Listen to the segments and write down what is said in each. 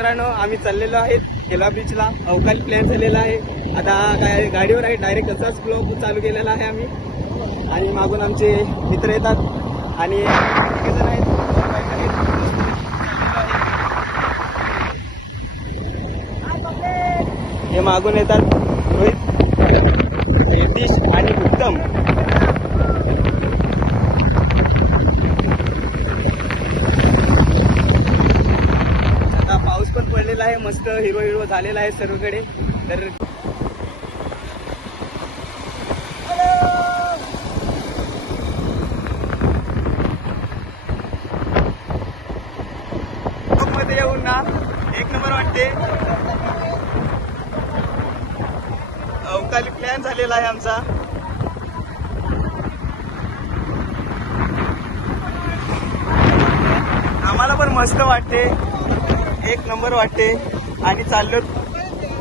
मित्रांनो, आम्ही चाललेलो आहेत केला बीचला. अवकाळी प्लॅन झालेला आहे. आता काय गाडीवर आहे, डायरेक्ट असाच ब्लॉग चालू केलेला आहे आम्ही. आणि मागून आमचे मित्र येतात आणि जण आहेत. हे मागून येतात रोहित, यतीश आणि उत्तम. आता पाऊस पण पडलेला आहे, मस्त हिरवं हिरवं झालेला आहे सर्वकडे. तर मध्ये येऊन ना एक नंबर वाटते. अवकाळी प्लॅन झालेला आहे आमचा. आम्हाला पण मस्त वाटते, एक नंबर वाटते. आणि चाललो,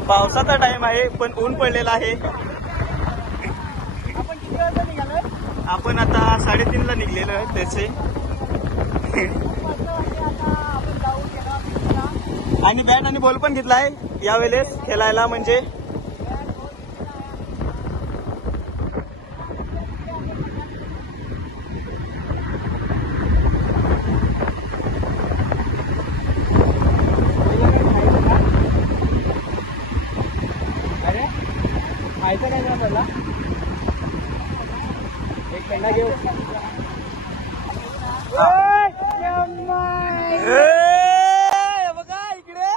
पावसाचा टाइम आहे पण ऊन पडलेला आहे. आपण आता 3:30ला निघलेलो आहे त्याचे. आणि बॅट आणि बॉल पण घेतलाय यावेळेस खेळायला. म्हणजे खायचं काय झालं, एक पेंडा घेऊ. बघा इकडे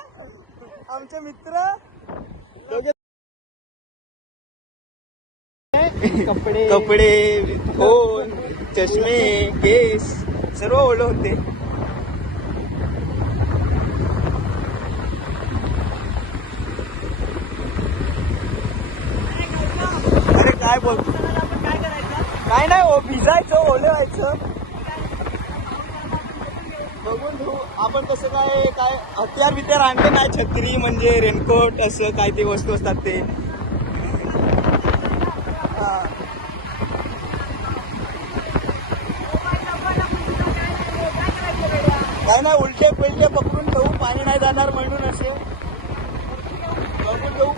आमचे मित्र कपडे फोन चष्मे केस सर्व ओढ होते. अरे काय बोल, काय नाही हो, भिजायचं, ओले व्हायचं. बघून घेऊ आपण कसं काय काय हत्यार बित्यार आणले नाही. छत्री म्हणजे रेनकोट असं काय ते वस्तू असतात ते. काय नाही, उलटे पलटे पकडून ठेवू, पाणी नाही जाणार म्हणून असं बघून ठेवू.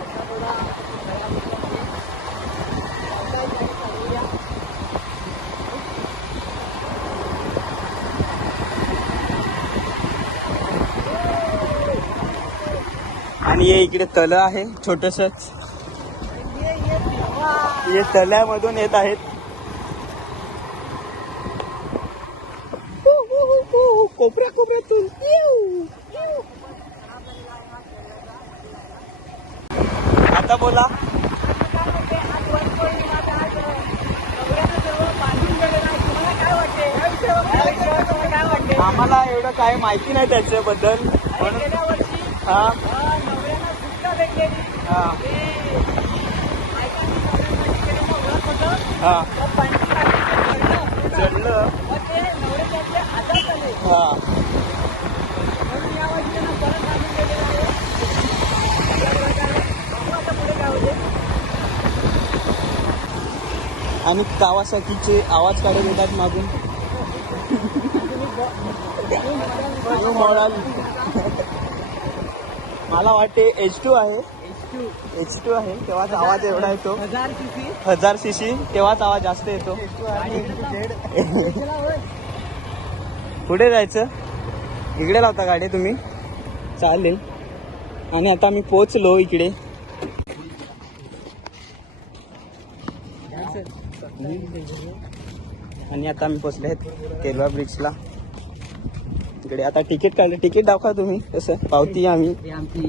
आणि हे इकडे तलं आहे छोटसच. हे तल्यामधून येत आहेत. कोपऱ्या कोपऱ्यातून. आता बोला. आम्हाला एवढं काय माहिती नाही त्याच्याबद्दल. हा हा हा चढलं. हा आणि कावासाकीचे आवाज काढत येतात मागून. मला वाटते H2 आहे. H2 आहे, तेव्हाच आवाज एवढा येतो. 1000 cc तेव्हाच आवाज जास्त येतो. पुढे जायचं, इकडे लावता गाडी तुम्ही, चालेल. आणि आता मी पोचलो इकडे. आणि आता आम्ही पोचले आहेत केलवा ब्रिजला. इकडे आता तिकीट काढले. तिकीट दाखवा तुम्ही कसं. पावती आम्ही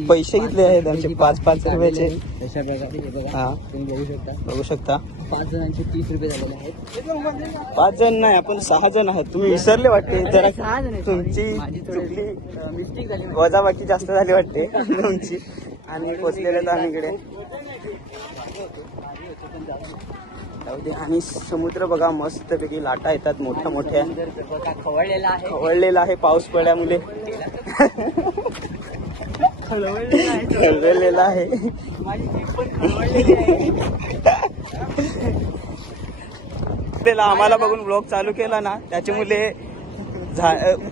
पैसे घेतले आहेत आमचे 5-5 रुपयाचे. हा बघू शकता. 5 जणांचे 30 रुपये झालेले आहेत. 5 जण नाही, आपण 6 जण आहोत. तुम्ही विसरले वाटते जरा, तुमची चुकली, मिस्टेक झाली. वजाबाकी जास्त झाली वाटते तुमची. आणि पोचलेले तर आम्ही इकडे. आणि समुद्र बघा, मस्त पैकी लाटा येतात मोठ्या मोठ्या. खवळलेला आहे पाऊस पडल्यामुळे. खवळलेला आहे. आम्हाला बघून ब्लॉग चालू केला ना, त्याच्यामुळे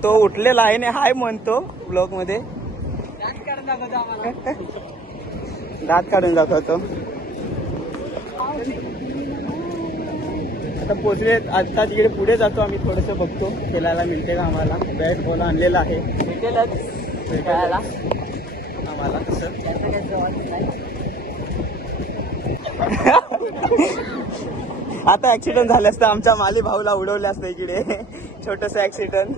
तो उठलेला आहे ना, हाय म्हणतो ब्लॉग मध्ये. दात काढून दाखवतो. आता पोचले. आता तिकडे पुढे जातो आम्ही, थोडस बघतो खेळायला मिळते का आम्हाला. बॅट बॉल आणलेला आहे, भेटायला आम्हाला तसं. आता ऍक्सिडेंट झाले असतं, आमच्या माली भाऊला उडवले असतं इकडे. छोटस ऍक्सिडेंट.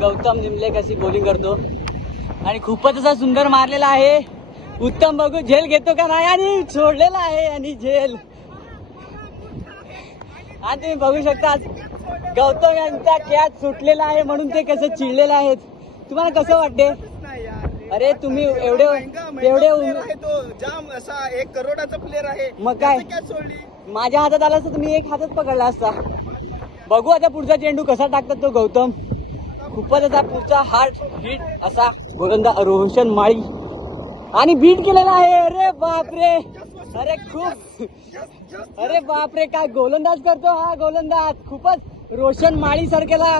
गौतम निमले कशी बॉलिंग करतो आणि खूपच असा सुंदर मारलेला आहे. उत्तम बघू झेल घेतो का नाही, आणि सोडलेला आहे आणि झेल. आणि तुम्ही बघू शकता गौतम यांचा कॅच सुटलेला आहे म्हणून ते कसं चिडलेले आहेत. तुम्हाला कसं वाटते? अरे तुम्ही एवढे तो जाम असा 1 करोडाचा प्लेअर आहे, मग काय सोडली. माझ्या हातात आला असता तुम्ही एक हातात पकडला असता. बघू आता पुढचा चेंडू कसा टाकतात तो गौतम. खूपच असा पुढचा हार्ड हिट असा गोलंदाज रोशन माळी आणि बीट केलेला आहे. अरे बापरे, अरे खूप, अरे बापरे काय गोलंदाज करतो हा गोलंदाज. खूपच रोशन माळी सारखेला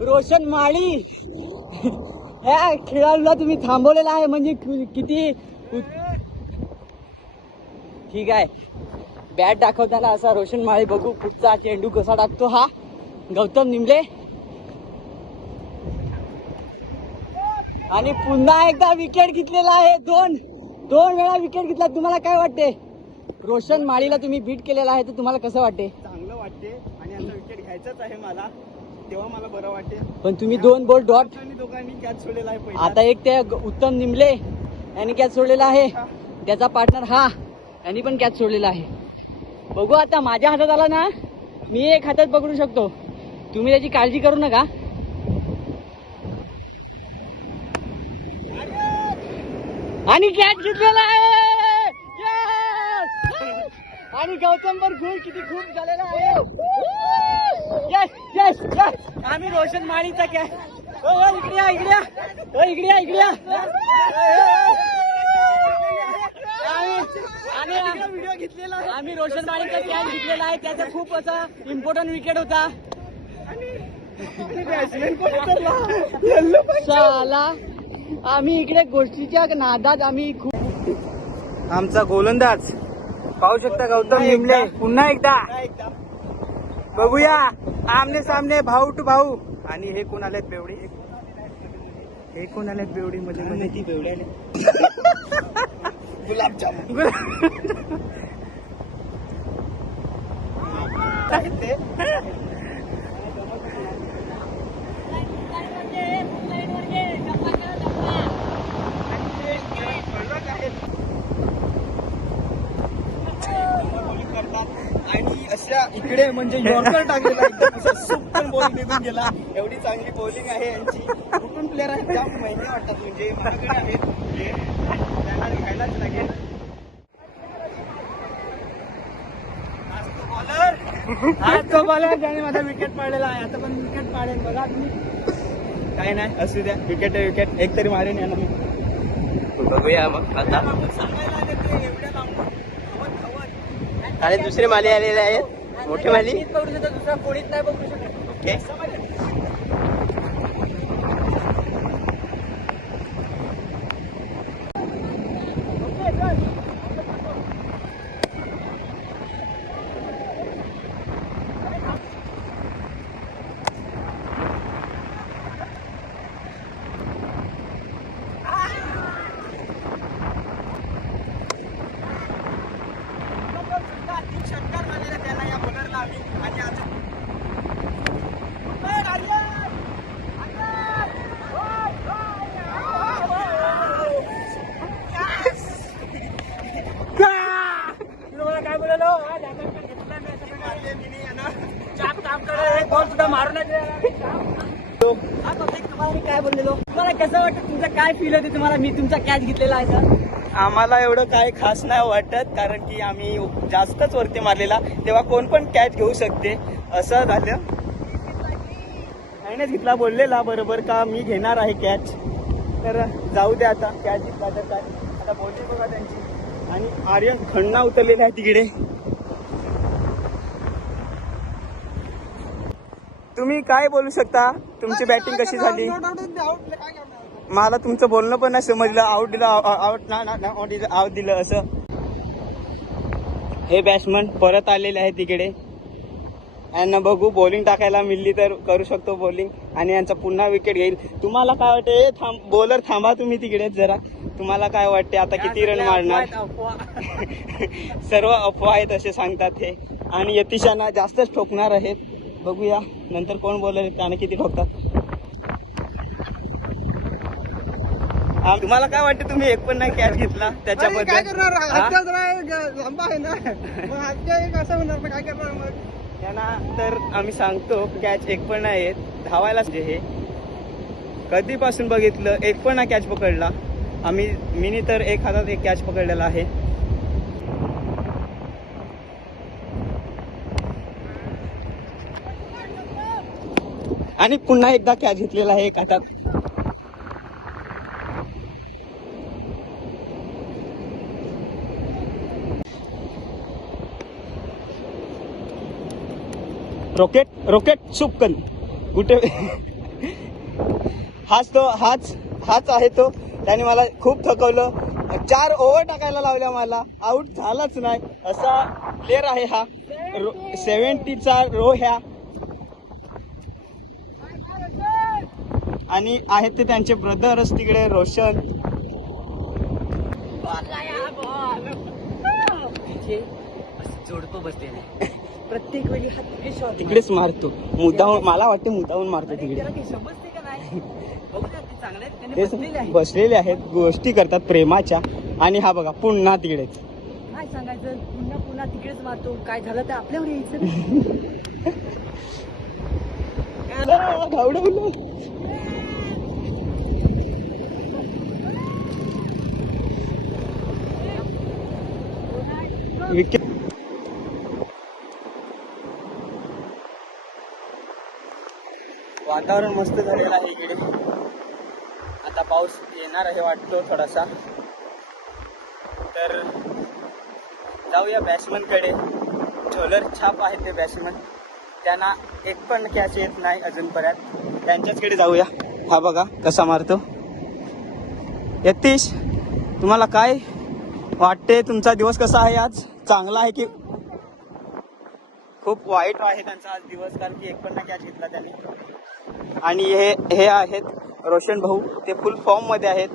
रोशन माळी ह्या खेळाडूला तुम्ही थांबवलेला आहे म्हणजे किती. ठीक आहे, बॅट दाखवताना असा रोशन माळी. बघू पुढचा चेंडू कसा टाकतो हा गौतम निमले. आणि पुन्हा एकदा विकेट घेतलेला आहे. दोन वेळा विकेट घेतला. तुम्हाला काय वाटते? रोशन माळीला तुम्ही बीट केलेला आहे तर तुम्हाला कसं वाटते? चांगलं वाटते आणि आता विकेट घ्यायचंच आहे मला, तेव्हा मला बरं वाटते. पण तुम्ही 2 बॉल डॉट दोघांनी कॅच सोडलेला आहे पहिला. आता एक ते उत्तम निमले यांनी कॅच सोडलेला आहे, त्याचा पार्टनर हा यांनी पण कॅच सोडलेला आहे. बघू आता माझ्या हातात आला ना, मी एक हातात पकडू शकतो, तुम्ही त्याची काळजी करू नका. आणि कॅच घेतलेला आहे. आणि गौतम पण किती खूप झालेला आहे. यस यस यस, आम्ही रोशन माळीचा कॅच. इकडे या, इकडे या, इकडे या, इकडे या. व्हिडिओ घेतलेला आहे. आम्ही रोशन माळीचा कॅच घेतलेला आहे. त्याचा खूप असा इम्पॉर्टंट विकेट होता. साला आम्ही इकडे गोष्टीच्या नादात आम्ही खूप. आमचा गोलंदाज पाहू शकता गौतम निमले. पुन्हा एकदा बघूया आमने सामने, भाऊ टू भाऊ. आणि हे कोण आलेत बेवडी, हे कोण आलेत बेवडी मध्ये ती बेवडी आले. गुलाबजामुन आणि अशा इकडे म्हणजे यॉर्कर टाकलेला एकदम असा सुपर बॉल निघून गेला. एवढी चांगली बॉलिंग आहे यांची. कुठून प्लेअर आहेत त्या महिने वाटतात, म्हणजे माझ्याकडे आहेत, म्हणजे त्यांना घ्यायलाच लागेल. हा तो बॉलर ज्याने माझा विकेट पाडलेला आहे. आता पण विकेट पाडेल बघा तुम्ही. काय नाही, असू द्या. विकेट विकेट एक तरी मारेन याला मी. बघूया मग आता. आणि दुसरे माले आलेले आहेत, मोठे माली. बघू शकतो, दुसरा कोणीच नाही बघू शकतो. ओके, बॉल सुद्धा मारू नये. तुम्हाला मी काय बोललेलो, तुम्हाला कसं वाटतं, तुमचं काय फील होते तुम्हाला मी तुमचा कॅच घेतलेला आहे तर? आम्हाला एवढं काय खास नाही वाटत, कारण की आम्ही जास्तच वरती मारलेला, तेव्हा कोण पण कॅच घेऊ शकते असं झालं. नाहीच घेतला बोललेला बरोबर का मी घेणार आहे कॅच, तर जाऊ दे आता कॅच घेतला तर काय. आता बोलली बघा त्यांची. आणि आर्यन खन्ना उतरलेला आहे तिकडे. तुम्ही काय बोलू शकता, तुमची बॅटिंग कशी झाली? मला तुमचं बोलणं पण नाही समजलं. आउट दिलं, आउट दिलं असं. हे बॅट्समन परत आलेले आहे तिकडे. यांना बघू बॉलिंग टाकायला मिळली तर करू शकतो बॉलिंग, आणि यांचा पुन्हा विकेट घेईल. तुम्हाला काय वाटते? बॉलर थांबा तुम्ही तिकडेच जरा. तुम्हाला काय वाटते आता किती रन मारणार? सर्व अफवा आहेत असे सांगतात हे, आणि यतिशांना जास्तच ठोकणार आहेत. बघूया नंतर कोण बॉलर आहेत आणि किती ठोकतात. तुम्हाला काय वाटतं, तुम्ही एक पण नाही कॅच घेतला त्याच्याबद्दल? काय करणार, लांबा आहे ना, असं होणार काय करणार मग. त्यांना तर आम्ही सांगतो कॅच एक पण नाही येत धावायला. म्हणजे हे कधीपासून बघितलं एक पण नाही कॅच पकडला आम्ही. मीनी तर एक हातात एक कॅच पकडलेला आहे. आणि पुन्हा एकदा कॅच घेतलेला आहे एक हातात. रॉकेट रॉकेट सुपकन कुठे? हाच आहे तो. त्याने मला खूप थकवलं. 4 ओव्हर टाकायला लावल्या, मला आउट झालाच नाही. असा प्लेअर आहे हा. 70चा रो ह्या. आणि आहेत ते त्यांचे ब्रदर्स तिकडे, रोशन. जोडपं बसलेले प्रत्येक वेळी हा तिकडेच मारतो मुद्दाहून. मला वाटते मुद्दाहून मारतो तिकडे. बसलेले आहेत, गोष्टी करतात प्रेमाच्या. आणि हा बघा पुन्हा तिकडेच. काय सांगायचं, पुन्हा तिकडेच मारतो. काय झालं तर आपल्यावर यायचं. विकेट. वातावरण मस्त झालेलं आहे इकडे. आता पाऊस येणार आहे वाटतो थोडासा. तर जाऊया बॅट्समनकडे. झोलर छाप आहेत ते बॅट्समन. त्यांना एक पण कॅच येत नाही अजूनपर्यंत. त्यांच्याचकडे जाऊया. हा बघा कसा मारतो. यतीश, तुम्हाला काय वाटते, तुमचा दिवस कसा आहे आज? चांगला आहे की खूप वाईट आहे त्यांचा आज दिवस? कारण की एक पण नाही कॅच घेतला त्यांनी. आणि हे आहेत रोशन भाऊ, ते फुल फॉर्म मध्ये आहेत.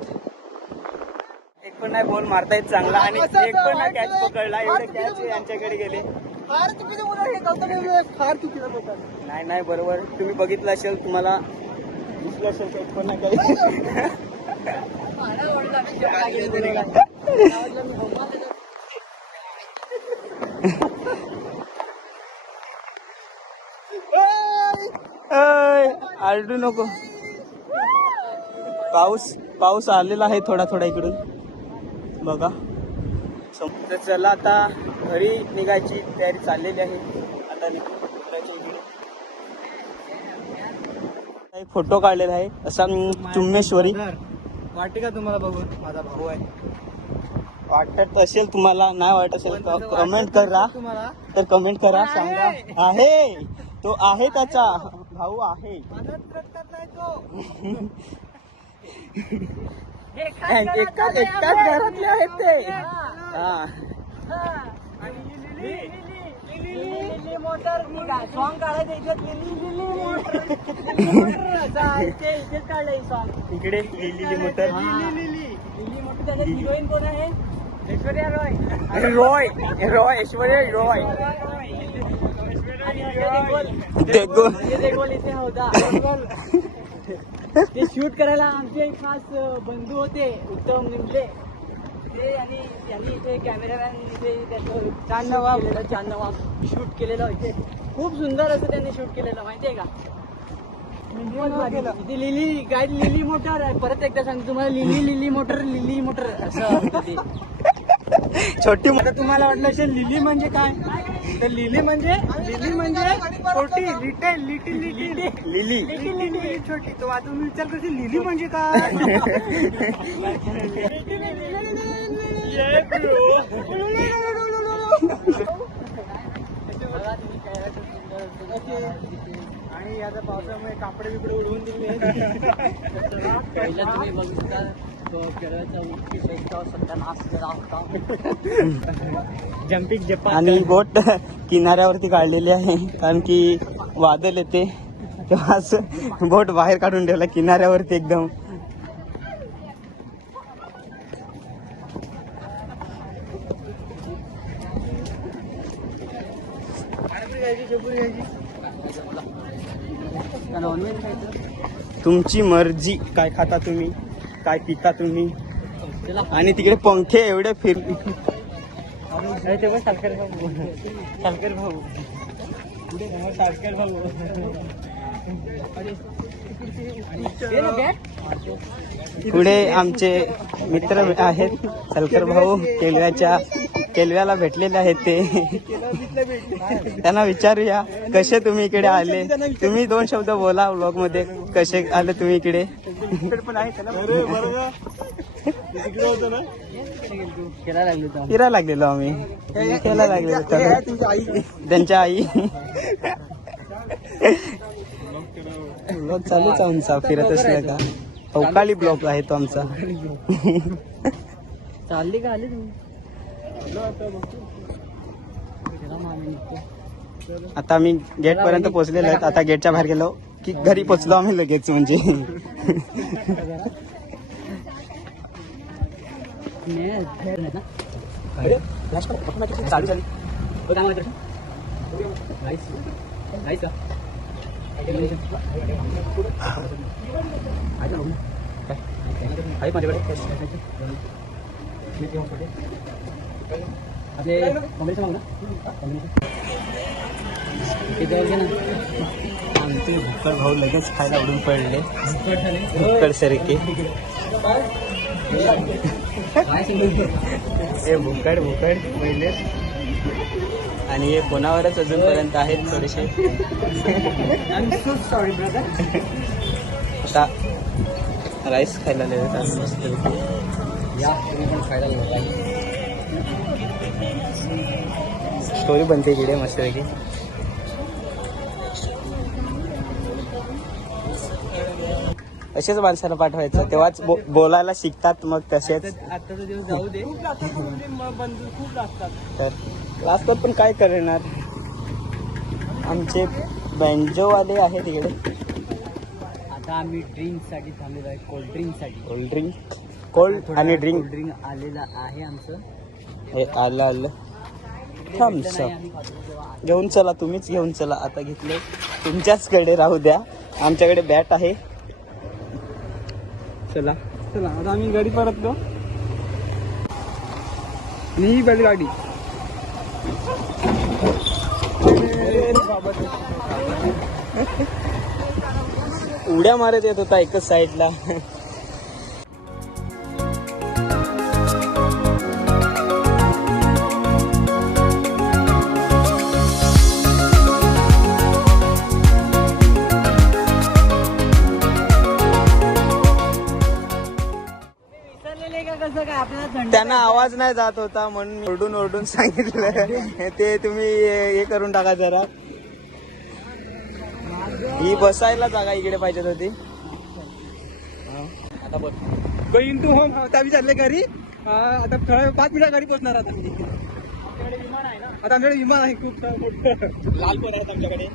एक पण नाही बॉल मारतायत चांगला, आणि एक पण नाही कॅच पकडला. एवढे कॅच यांच्याकडे गेले. नाही बरोबर, तुम्ही बघितलं असेल, तुम्हाला दिसलं असेल. एक पण नाही काही. आरडू नको. पाऊस आलेला आहे थोडा इकडून बघा. तर चला आता घरी निघायची तयारी चाललेली आहे. आता एक फोटो काढलेला आहे असा चुम्मेश्वरी. वाटते का तुम्हाला बघून? माझा भाऊ आहे. वाटत असेल तुम्हाला, नाही वाटत असेल कमेंट करा. तर कमेंट करा, सांगा. आहे तो, आहे त्याचा भाऊ आहे. एकाच घरातले आहेत ते. सॉंग काढायचं इकडे लिली मोटर. त्याच्यात हिरोईन कोण आहे? ऐश्वर्या रॉय. ऐश्वर्या रॉय. इथे होता. ते शूट करायला आमचे खास बंधू होते, उत्तम निमले. इथे यांनी इथे कॅमेरामॅन इथे त्याचं चांदनवाब शूट केलेलं इथे खूप सुंदर असं त्यांनी शूट केलेलं माहितीये का. इथे लिली मोटर आहे. परत एकदा सांगतो तुम्हाला, लिली मोटर असं होतं ते. छोटी आता तुम्हाला वाटलं असेल लिली म्हणजे काय, तर लिली म्हणजे छोटी लिली छोटी. तो आता तुम्ही विचार करशील लिली म्हणजे काय. आणि याचा पावसामुळे कापडे बिपडे उडवून दिले. तुम्ही बघू शकता जम्पिंग जपान. आणि बोट किनाऱ्यावरती काढलेली आहे कारण की वादळ येते तेव्हा असं बोट बाहेर काढून ठेवला किनाऱ्यावरती एकदम. तुमची मर्जी, काय खाता तुम्ही, काय पिता तुम्ही. आणि तिकडे पंखे एवढे फिरले. साखर भाऊ पुढे आमचे मित्र आहेत सलकर भाऊ, केलव्याला भेटलेले आहेत ते. त्यांना विचारूया कसे तुम्ही इकडे आले. तुम्ही 2 शब्द बोला व्लॉग मध्ये, कसे आले तुम्ही इकडे. फिरायला लागलेलो आम्ही, खेळायला लागलेलो त्यांच्या आई. ब्लॉग चालूच आमचा, फिरत असला का. अवकाळी ब्लॉग आहे तो आमचा. चालली का आली तुम्ही. आता आम्ही गेट पर्यंत पोहोचलेलो आहेत. आता गेटच्या बाहेर गेलो की घरी पोहोचलो आम्ही लगेच म्हणजे. चालू झाली. आमचे भुक्कड भाऊ लगेच खायला उडून पडले. भुक्कड सारखे हे भुक्कड पहिले. आणि हे फोनावरच अजूनपर्यंत आहेत थोडेसे. Sorry brother. आता राईस खायला लागेल मस्त. या तुम्ही पण खायला लागेल. स्टोरी बनते इकडे मस्तपैकी. असेच माणसाला पाठवायचं तेव्हाच बोलायला शिकतात. मग तसेच आताचा दिवस जाऊ दे. खूप लागतात तर लागतात पण काय करणार. आमचे बँजोवाले आहेत इकडे. आता आम्ही ड्रिंक साठी थांबलेलो आहे. कोल्ड आणि ड्रिंक आलेला आहे आमचं. हे आलं थम्सअप घेऊन चला. तुम्हीच घेऊन चला. आता घेतले तुमच्याचकडे राहू द्या, आमच्याकडे बॅट आहे. चला आता आम्ही गाडी परतलो. ही बैलगाडी उड्या मारत येत होता एकच साईडला. त्यांना आवाज नाही जात होता म्हणून ओरडून सांगितलं ते तुम्ही हे करून टाका जरा. ही बसायला जागा इकडे पाहिजे होती. आता बोल. Going to home. आता आम्ही चालले घरी. आता 5 मिनिटात घरी पोहोचणार. आता आमच्याकडे विमान आहे ना. आता आमच्याकडे विमान आहे खूप मोठं. लाल कोण आहेत आमच्याकडे.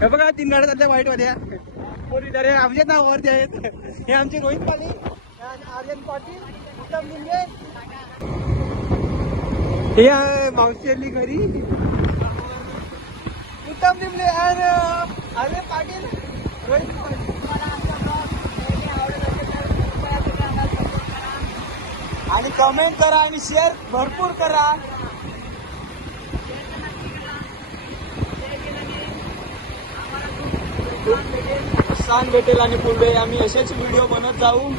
हे बघा 3 गाड्या चालल्या व्हाईट वाल्या. पोरी आमच्या नावावरती आहेत. हे आमचे रोहित पाली, आर्यन पाटील, उत्तम लिंगे. हे आहे मावशी आली घरी. उत्तम लिंगे आणि आर्यन पाटील, रोहित पाटील. कमेंट करा आणि शेअर भरपूर करा. प्रोत्साहन भेटेल आणि पुढे आम्ही असेच व्हिडिओ बनत जाऊ.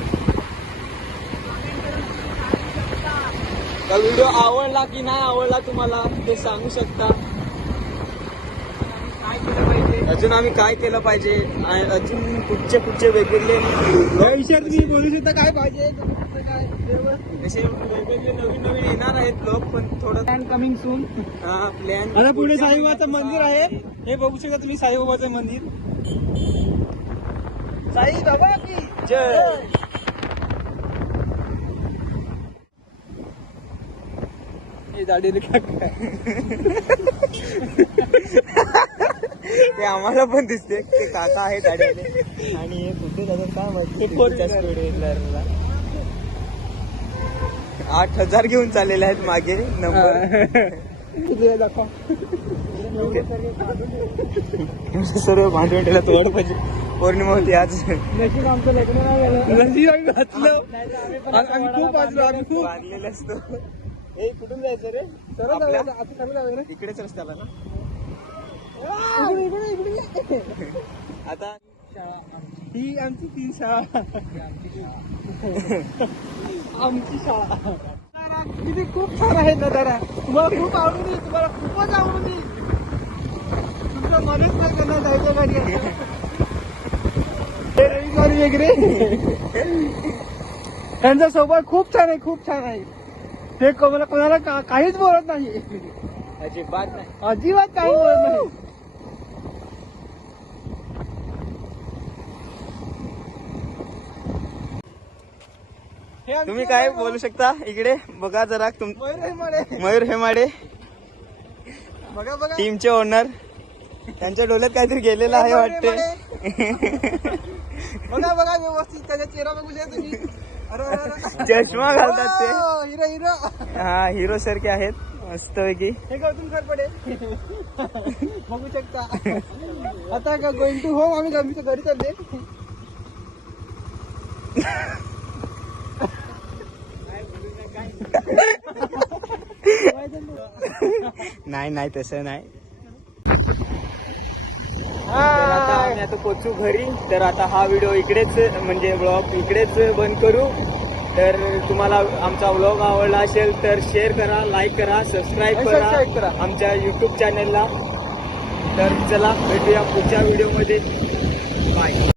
तर व्हिडिओ आवडला की नाही आवडला तुम्हाला ते सांगू शकता. अजून आम्ही काय केलं पाहिजे, अजून कुठचे वेगवेगळे तुम्ही बोलू शकता काय पाहिजे. असे वेगवेगळे नवीन येणार आहेत ब्लॉग, पण थोडं प्लॅन कमिंग सून. हा प्लॅन. आता पुढे साईबाबाचं मंदिर आहे, हे बघू शकता तुम्ही. साईबाबाचं मंदिर. साईबाबा की जय. दाढी ते आम्हाला पण दिसते ते काका आहे दाढीवाले. आणि हे कुठे जातात काय माहिती. 8,000 घेऊन चाललेले आहेत मागे नंबर. सर्व भांडवंडीला तोड पाहिजे. पौर्णिमा होती आज. नशीब आमचं लग्न नाही झालं. नशीब आम्ही वाचलो. आम्ही खूप वाचलो. आम्ही खूप वाढलेले असतो. हे कुठून जायचं रे? सरळ जाऊया. आता सरळ जाऊया रे. इकडेच रस्त्याला ना. इकडे. आता ही आमची ती शाळा. आमची शाळा किती खूप छान आहे नजारा. तुम्हाला खूप आवडून येईल. तुम्हाला खूपच आवडून येईल. तुमचं मनच नाही करणार जायचं गाडी. रविवारी वगैरे त्यांचा स्वभाव खूप छान आहे. खूप छान आहे. ते कोणाला काहीच बोलत नाही. अजिबात नाही. अजिबात काही बोलत नाही. तुम्ही काय बोलू शकता इकडे बघा जरा. मयूर हेमाडे बघा बघा टीमचे ओनर. त्यांच्या डोल्यात काहीतरी गेलेलं आहे वाटते. बघा बघा व्यवस्थित त्याचा चेहरा बघू शकता तुम्ही. चष्मा घालतात ते. Hero hero. हा हिरो सारखे आहेत मस्तपैकी. हे गौतम सर पडे बघू शकता. आता गोइंग टू होम. आम्ही गरमीच्या घरी चालले. नाही तसं नाही. तर आता आम्ही आता पोचू घरी. तर आता हा व्हिडिओ इकडेच म्हणजे ब्लॉग इकडेच बंद करू. तर तुम्हाला आमचा व्लॉग आवडला असेल तर शेअर करा, लाईक करा, सबस्क्राईब करा आमच्या YouTube चॅनलला. तर चला भेटूया पुढच्या व्हिडिओमध्ये. बाय.